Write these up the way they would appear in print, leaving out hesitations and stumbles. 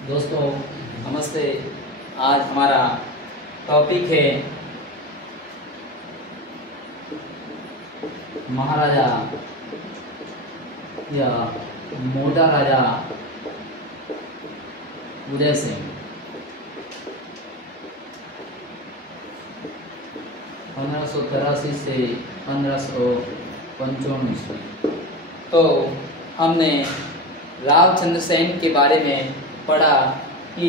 दोस्तों नमस्ते। आज हमारा टॉपिक है महाराजा या मोटा राजा उदय सिंह 1583 से 1555 ईस्वी। तो हमने राव चंद्र सेन के बारे में पढ़ा कि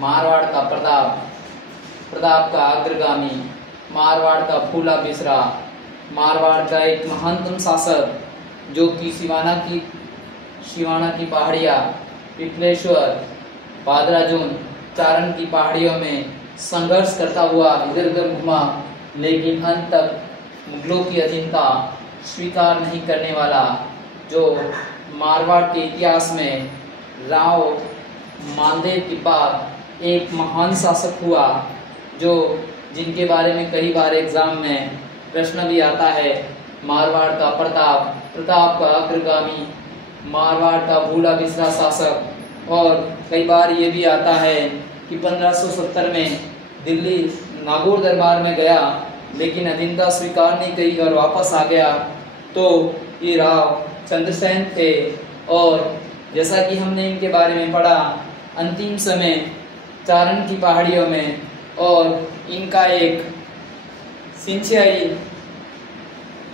मारवाड़ का प्रताप का अग्रगामी, मारवाड़ का फूला बिसरा, मारवाड़ का एक महानतम शासक जो कि सिवाना की पहाड़ियाँ, पिपलेश्वर, बादराजून, चारण की पहाड़ियों में संघर्ष करता हुआ इधर उधर घुमा, लेकिन अंत तक मुगलों की अधीनता स्वीकार नहीं करने वाला, जो मारवाड़ के इतिहास में राव मानदेव के बाद एक महान शासक हुआ, जो जिनके बारे में कई बार एग्जाम में प्रश्न भी आता है। मारवाड़ का प्रताप का अग्रगामी, मारवाड़ का भूला बिसरा शासक। और कई बार ये भी आता है कि 1570 में दिल्ली नागौर दरबार में गया, लेकिन अधीनता स्वीकार नहीं करी और वापस आ गया। तो ये राव चंद्रसेन थे। और जैसा कि हमने इनके बारे में पढ़ा, अंतिम समय चारण की पहाड़ियों में, और इनका एक सिंचाई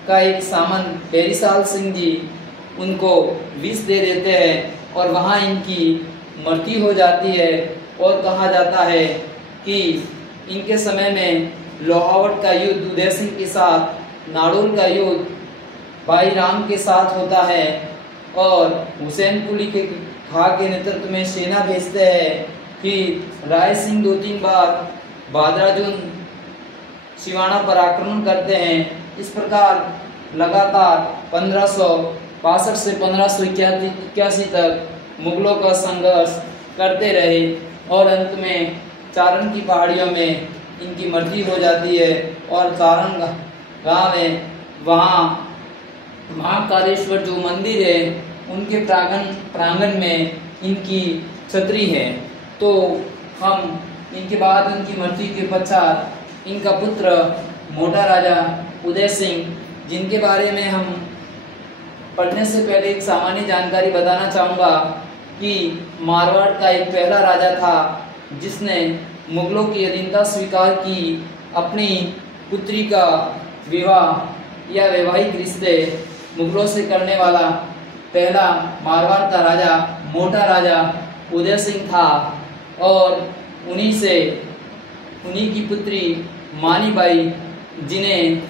का एक सामंत पेरिसाल सिंह जी उनको विष दे देते हैं और वहाँ इनकी मृत्यु हो जाती है। और कहा जाता है कि इनके समय में लोहावट का युद्ध उदय सिंह के साथ, नाड़ोल का युद्ध भाई राम के साथ होता है, और हुसैन कुली के खां के नेतृत्व में सेना भेजते हैं। फिर राय सिंह 2-3 बार बादराजून सिवाना पर आक्रमण करते हैं। इस प्रकार लगातार 1562 से 1581 तक मुगलों का संघर्ष करते रहे, और अंत में चारण की पहाड़ियों में इनकी मृत्यु हो जाती है। और चारण गांव है, वहाँ महाकालेश्वर जो मंदिर है, उनके प्रांगण में इनकी छतरी है। तो हम इनके बाद, उनकी मृत्यु के पश्चात इनका पुत्र मोटा राजा उदय सिंह, जिनके बारे में हम पढ़ने से पहले एक सामान्य जानकारी बताना चाहूँगा कि मारवाड़ का एक पहला राजा था जिसने मुगलों की अधीनता स्वीकार की। अपनी पुत्री का विवाह या वैवाहिक रिश्ते मुगलों से करने वाला पहला मारवाड़ का राजा मोटा राजा उदय सिंह था। और उन्हीं की पुत्री मानीबाई, जिन्हें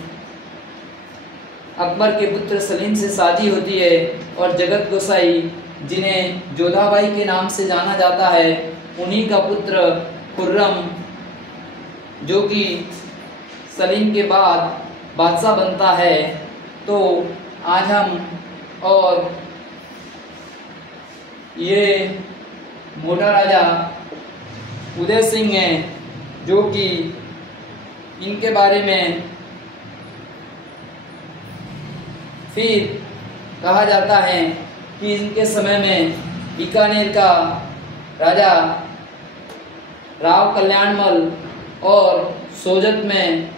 अकबर के पुत्र सलीम से शादी होती है, और जगत गोसाई, जिन्हें जोधाबाई के नाम से जाना जाता है, उन्हीं का पुत्र खुर्रम, जो कि सलीम के बाद बादशाह बनता है। तो आज हम, और ये मोटा राजा उदय सिंह हैं, जो कि इनके बारे में फिर कहा जाता है कि इनके समय में बीकानेर का राजा राव कल्याणमल, और सोजत में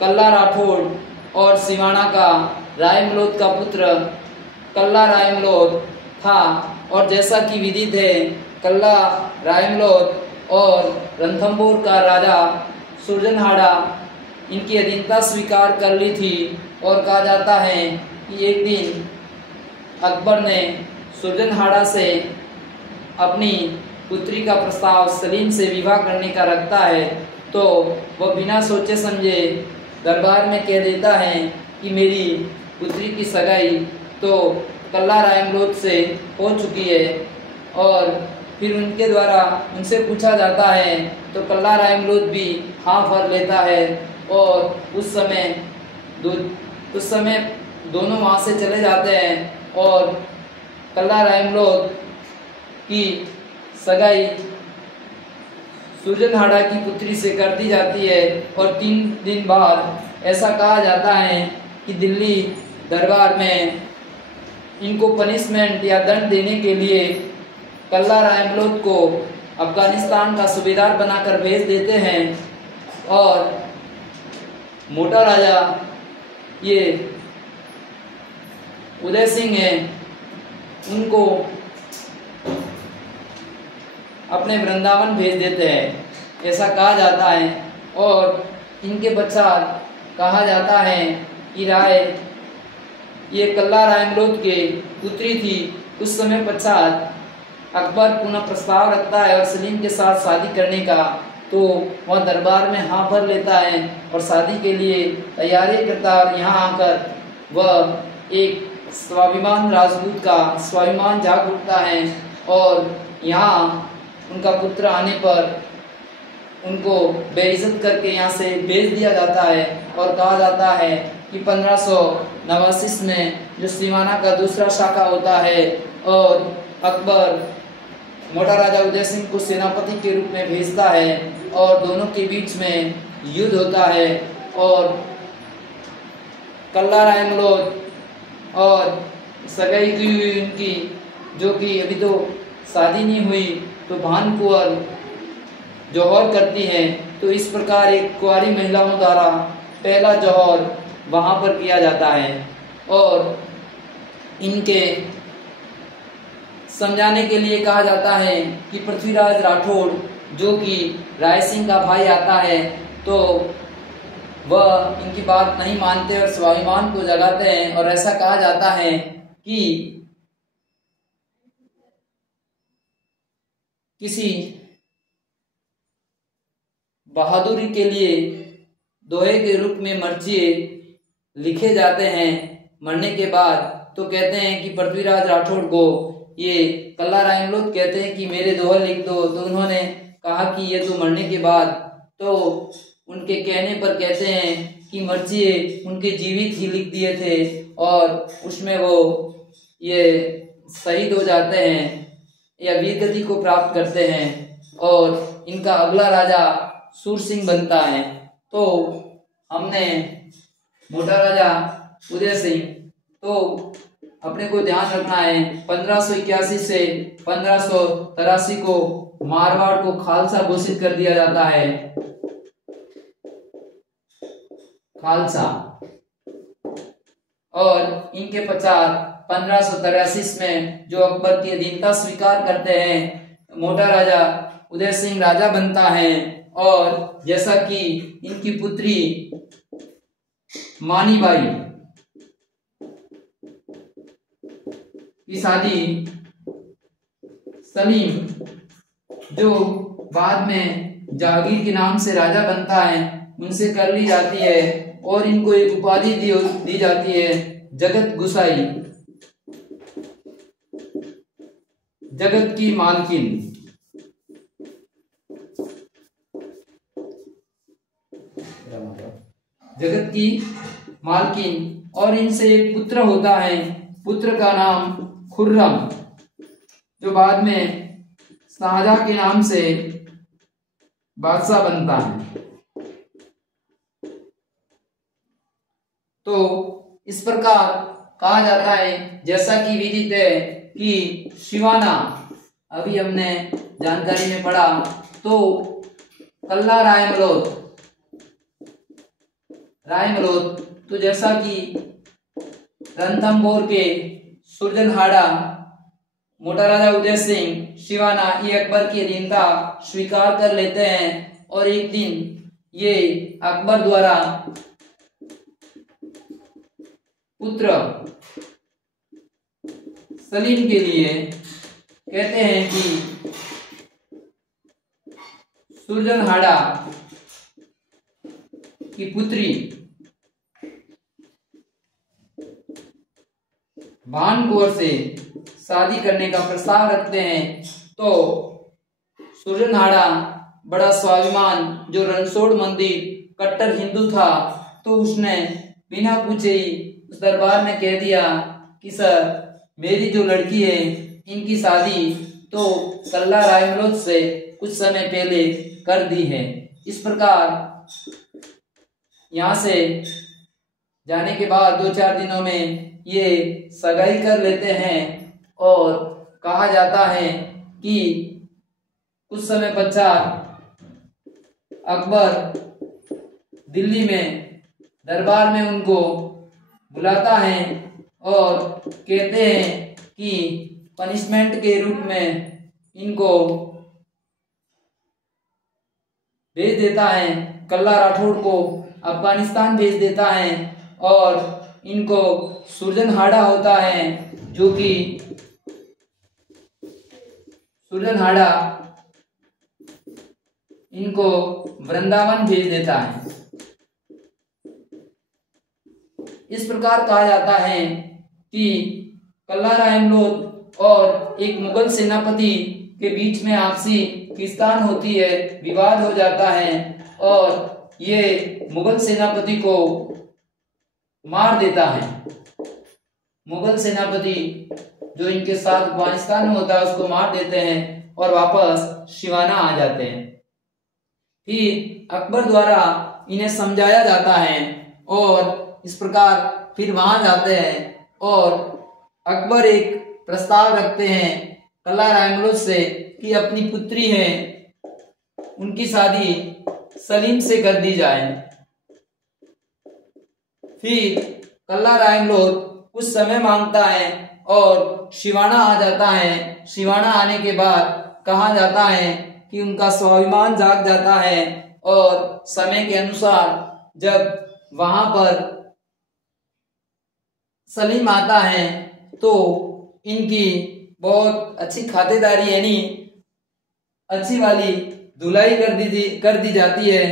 कल्ला राठौड़, और सिवाना का रायमलोद का पुत्र कल्ला रायमलोद था। और जैसा कि विदित है, कल्ला रायमलोद और रणथंभौर का राजा सुरजनहाड़ा इनकी अधीनता स्वीकार कर ली थी। और कहा जाता है कि एक दिन अकबर ने सुरजनहाड़ा से अपनी पुत्री का प्रस्ताव सलीम से विवाह करने का रखता है। तो वह बिना सोचे समझे दरबार में कह देता है कि मेरी पुत्री की सगाई तो कल्ला रायमलोद से हो चुकी है। और फिर उनके द्वारा उनसे पूछा जाता है, तो कल्ला रायमलोद भी हाँ भर लेता है। और उस समय दोनों वहाँ से चले जाते हैं, और कल्ला रायमलोद की सगाई सुरजनहाड़ा की पुत्री से कर दी जाती है। और 3 दिन बाद ऐसा कहा जाता है कि दिल्ली दरबार में इनको पनिशमेंट या दंड देने के लिए कल्ला रायमलोद को अफगानिस्तान का सूबेदार बनाकर भेज देते हैं और मोटा राजा ये उदय सिंह है उनको अपने वृंदावन भेज देते हैं, ऐसा कहा जाता है। और इनके पश्चात कहा जाता है कि ये कल्ला रायमलोध के पुत्री थी। कुछ समय पश्चात अकबर पुनः प्रस्ताव रखता है और सलीम के साथ शादी करने का, तो वह दरबार में हाँ भर लेता है और शादी के लिए तैयारी करता है। और यहाँ आकर वह एक स्वाभिमान राजपूत का स्वाभिमान जाग उठता है और यहाँ उनका पुत्र आने पर उनको बेइज्जत करके यहाँ से भेज दिया जाता है। और कहा जाता है कि 1589 में जो सिवाना का दूसरा शाखा होता है और अकबर मोटा राजा उदय सिंह को सेनापति के रूप में भेजता है और दोनों के बीच में युद्ध होता है। और कल्ला रायमलोध और सगाई की हुई उनकी, जो कि अभी तो शादी नहीं हुई, तो भान कुंवर जौहर करती है। तो इस प्रकार एक कुंवारी महिलाओं द्वारा पहला जौहर वहाँ पर किया जाता है। और इनके समझाने के लिए कहा जाता है कि पृथ्वीराज राठौड़ जो कि राय सिंह का भाई आता है, तो वह इनकी बात नहीं मानते और स्वाभिमान को जगाते हैं। और ऐसा कहा जाता है कि किसी बहादुरी के लिए दोहे के रूप में मर्चिए लिखे जाते हैं मरने के बाद। तो कहते हैं कि पृथ्वीराज राठौड़ को ये कल्ला रायमलोध कहते हैं कि मेरे दोहे लिख दो, तो उन्होंने कहा कि ये तो मरने के बाद, तो उनके कहने पर कहते हैं कि मर्चिए उनके जीवित ही लिख दिए थे और उसमें वो ये शहीद हो जाते हैं या वीरगति को प्राप्त करते हैं और इनका अगला राजा सूर सिंह बनता है। तो हमने मोटा राजा उदय सिंह, तो अपने को ध्यान रखना है 1581 से 1583 को मारवाड़ को खालसा घोषित कर दिया जाता है। खालसा। और इनके पश्चात 1583 में जो अकबर की अधीनता स्वीकार करते हैं, मोटा राजा उदय सिंह राजा बनता है। और जैसा कि इनकी पुत्री मानीबाई की शादी सलीम, जो बाद में जहांगीर के नाम से राजा बनता है, उनसे कर ली जाती है और इनको एक उपाधि दी जाती है, जगत गुसाई, जगत की मालकिन। जगत की मालकिन। और इनसे एक पुत्र होता है, पुत्र का नाम खुर्रम, जो बाद में शाहजहां के नाम से बादशाह बनता है। तो इस प्रकार कहा जाता है, जैसा कि विदित है कि शिवाना, अभी हमने जानकारी में पढ़ा, तो कल्ला रायमलोध, तो जैसा कि रणथंभौर के सुरजनहाड़ा मोटा राजा उदय सिंह शिवाना ये अकबर की अधीनता स्वीकार कर लेते हैं। और एक दिन ये अकबर द्वारा पुत्र सलीम के लिए कहते हैं कि सुरजनहाड़ा की पुत्री भान कुंवर से शादी करने का प्रस्ताव रखते हैं। तो सुरजनहाड़ा बड़ा स्वाभिमान, जो रणछोड़ मंदिर कट्टर हिंदू था, तो उसने बिना पूछे ही उस दरबार में कह दिया कि सर, मेरी जो लड़की है इनकी शादी तो कल्ला रायमलोध से कुछ समय पहले कर दी है। इस प्रकार यहाँ से जाने के बाद 2-4 दिनों में ये सगाई कर लेते हैं। और कहा जाता है कि कुछ समय पश्चात अकबर दिल्ली में दरबार में उनको बुलाता है और कहते हैं कि पनिशमेंट के रूप में इनको भेज देता है, कल्ला राठौड़ को अफगानिस्तान भेज देता है और इनको सुरजनहाड़ा होता है, जो कि सुरजनहाड़ा इनको वृंदावन भेज देता है। इस प्रकार कहा जाता है कि कल्ला रायमलोध और एक मुगल सेनापति के बीच में आपसी खींचतान होती है, विवाद हो जाता है और ये मुगल सेनापति को मार देता है। मुगल सेनापति जो इनके साथ अफगानिस्तान में होता है उसको मार देते हैं और वापस शिवाना आ जाते हैं। फिर अकबर द्वारा इन्हें समझाया जाता है और इस प्रकार फिर वहां जाते हैं और अकबर एक प्रस्ताव रखते हैं कल्ला रायमलोध से कि अपनी पुत्री है उनकी शादी सलीम से कर दी जाए। फिर कल्ला रायमलोध कुछ समय मांगता है और शिवाना आ जाता है। शिवाना आने के बाद कहा जाता है कि उनका स्वाभिमान जाग जाता है और समय के अनुसार जब वहां पर सलीम आता है तो इनकी बहुत अच्छी खातिरदारी यानी अच्छी वाली धुलाई कर दी जाती है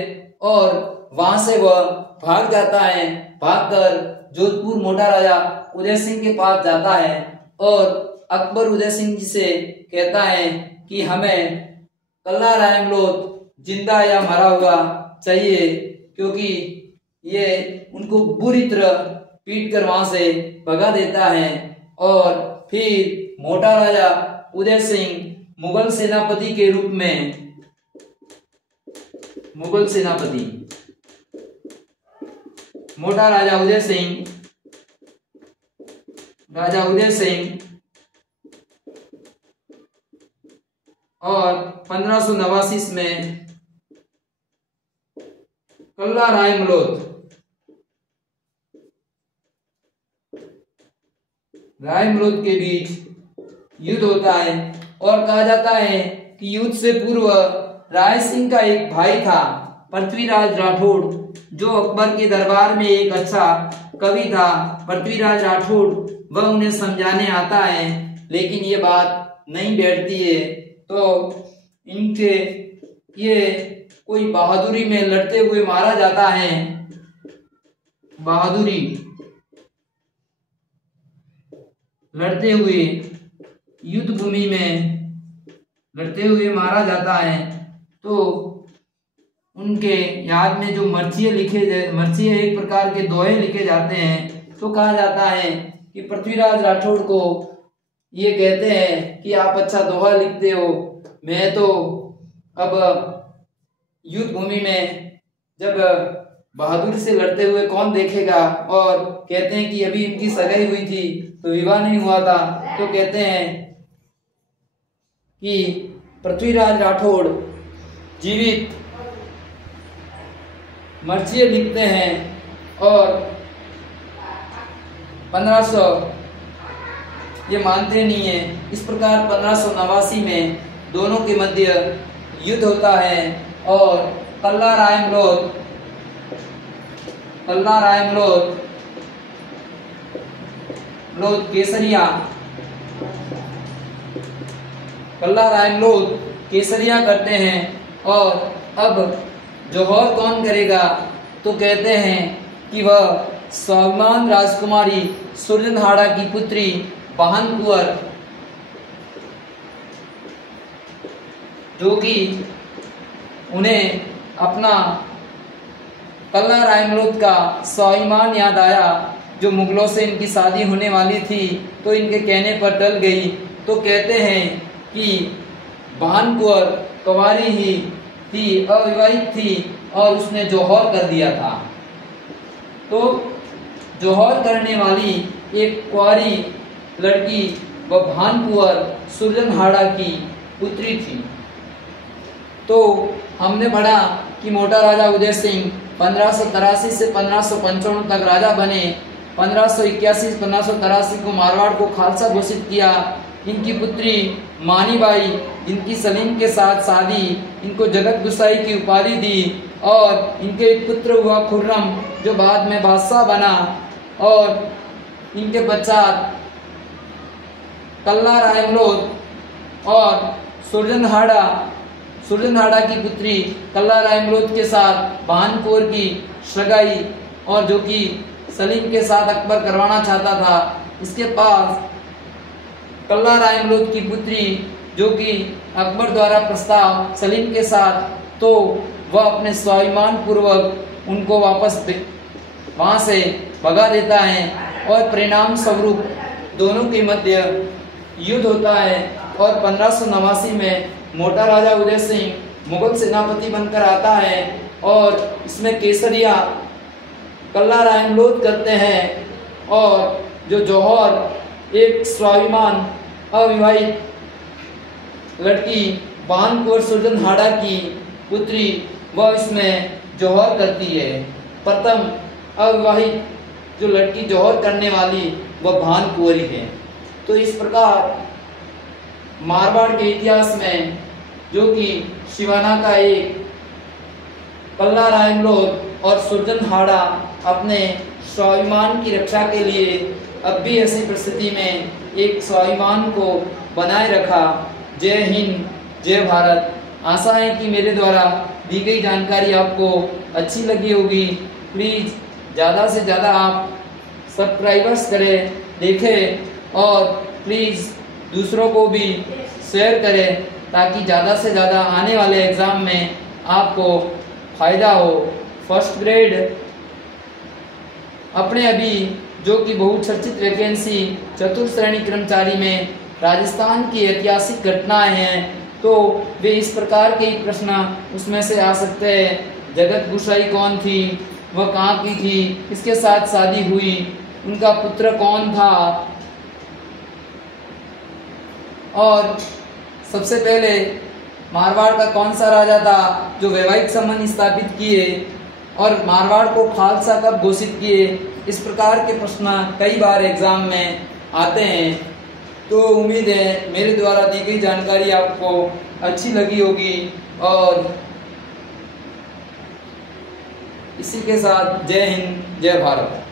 और वहां से वह भाग जाता है। भागकर जोधपुर मोटा राजा उदय सिंह के पास जाता है और अकबर उदय सिंह जी से कहता है कि हमें कल्ला रायमलोध जिंदा या मरा हुआ चाहिए, क्योंकि ये उनको बुरी तरह पीट कर वहां से भगा देता है। और फिर मोटा राजा उदय सिंह मुगल सेनापति के रूप में मोटा राजा उदय सिंह और 1589 में कल्ला रायमलोध के बीच युद्ध होता है और कहा जाता है कि युद्ध से पूर्व राय सिंह का एक भाई था पृथ्वीराज राठौड़, जो अकबर के दरबार में एक अच्छा कवि था। पृथ्वीराज राठौड़ वह उन्हें समझाने आता है, लेकिन ये बात नहीं बैठती है। तो इनके ये कोई बहादुरी में लड़ते हुए मारा जाता है, बहादुरी लड़ते हुए युद्ध भूमि में लड़ते हुए मारा जाता है। तो उनके याद में जो मर्चिए एक प्रकार के दोहे लिखे जाते हैं। तो कहा जाता है कि पृथ्वीराज राठौड़ को ये कहते हैं कि आप अच्छा दोहा लिखते हो, मैं तो अब युद्ध भूमि में जब बहादुर से लड़ते हुए कौन देखेगा। और कहते हैं कि अभी इनकी सगाई हुई थी तो विवाह नहीं हुआ था। तो कहते हैं कि पृथ्वीराज राठौड़ जीवित मर्चिए लिखते हैं और 1500 ये मानते नहीं है। इस प्रकार 1589 में दोनों के मध्य युद्ध होता है और कल्ला रायमलोध केसरिया करते हैं। और अब जौहर कौन करेगा, तो कहते हैं कि वह स्वाभिमान राजकुमारी सुरजनहाड़ा की पुत्री बहन कुंवर, जो कि उन्हें अपना कल्ला रायमलोध का स्वाभिमान याद आया, जो मुगलों से इनकी शादी होने वाली थी, तो इनके कहने पर टल गई। तो कहते हैं कि बहन कुंवर कुंवारी ही थी, अविवाहित थी और उसने जौहर कर दिया था। तो जौहर करने वाली एक कुंवारी लड़की व भान कुंवर सुरजनहाड़ा की पुत्री थी। तो हमने पढ़ा कि मोटा राजा उदय सिंह 1583 से 1555 तक राजा बने। 1581 से 1583 को मारवाड़ को खालसा घोषित किया। इनकी पुत्री मानीबाई, इनकी सलीम के साथ शादी, इनको जगत गुसाई की उपाधि दी और इनके एक पुत्र हुआ खुर्रम जो बाद में बादशाह बना। और इनके पश्चात कल्ला रायमलोध और सुरजनहाड़ा की पुत्री कल्ला रायमलोध के साथ भानपुर की सगाई, और जो कि सलीम के साथ अकबर करवाना चाहता था। इसके पास कल्ला रायमलोध की पुत्री जो कि अकबर द्वारा प्रस्ताव सलीम के साथ, तो वह अपने स्वाभिमान पूर्वक उनको वापस वहां से भगा देता है और परिणाम स्वरूप दोनों के मध्य युद्ध होता है। और 1589 में मोटा राजा उदय सिंह मुगल सेनापति बनकर आता है और इसमें केसरिया कल्ला रायमलोध करते हैं। और जो जौहर एक स्वाभिमान अविवाहित लड़की भानपुर सुरजनहाड़ा की पुत्री, वह इसमें जौहर करती है। प्रथम अविवाहित जो लड़की जौहर करने वाली वह भानकुंवरी है। तो इस प्रकार मारवाड़ के इतिहास में जो कि शिवाना का एक कल्ला रायमलोध और सुरजनहाड़ा अपने स्वाभिमान की रक्षा के लिए अब भी ऐसी परिस्थिति में एक स्वाभिमान को बनाए रखा। जय हिंद, जय भारत। आशा है कि मेरे द्वारा दी गई जानकारी आपको अच्छी लगी होगी। प्लीज़ ज़्यादा से ज़्यादा आप सब्सक्राइबर्स करें, देखें और प्लीज़ दूसरों को भी शेयर करें ताकि ज़्यादा से ज़्यादा आने वाले एग्ज़ाम में आपको फ़ायदा हो। फर्स्ट ग्रेड अपने अभी जो कि बहुचर्चित वैकेंसी चतुर्थ श्रेणी कर्मचारी में राजस्थान की ऐतिहासिक घटनाएं हैं, तो वे इस प्रकार के प्रश्न उसमें से आ सकते हैं। जगत गुसाई कौन थी, वह कहाँ की थी, किसके साथ शादी हुई, उनका पुत्र कौन था, और सबसे पहले मारवाड़ का कौन सा राजा था जो वैवाहिक संबंध स्थापित किए, और मारवाड़ को खालसा कब घोषित किए। इस प्रकार के प्रश्न कई बार एग्जाम में आते हैं। तो उम्मीद है मेरे द्वारा दी गई जानकारी आपको अच्छी लगी होगी। और इसी के साथ जय हिंद, जय भारत।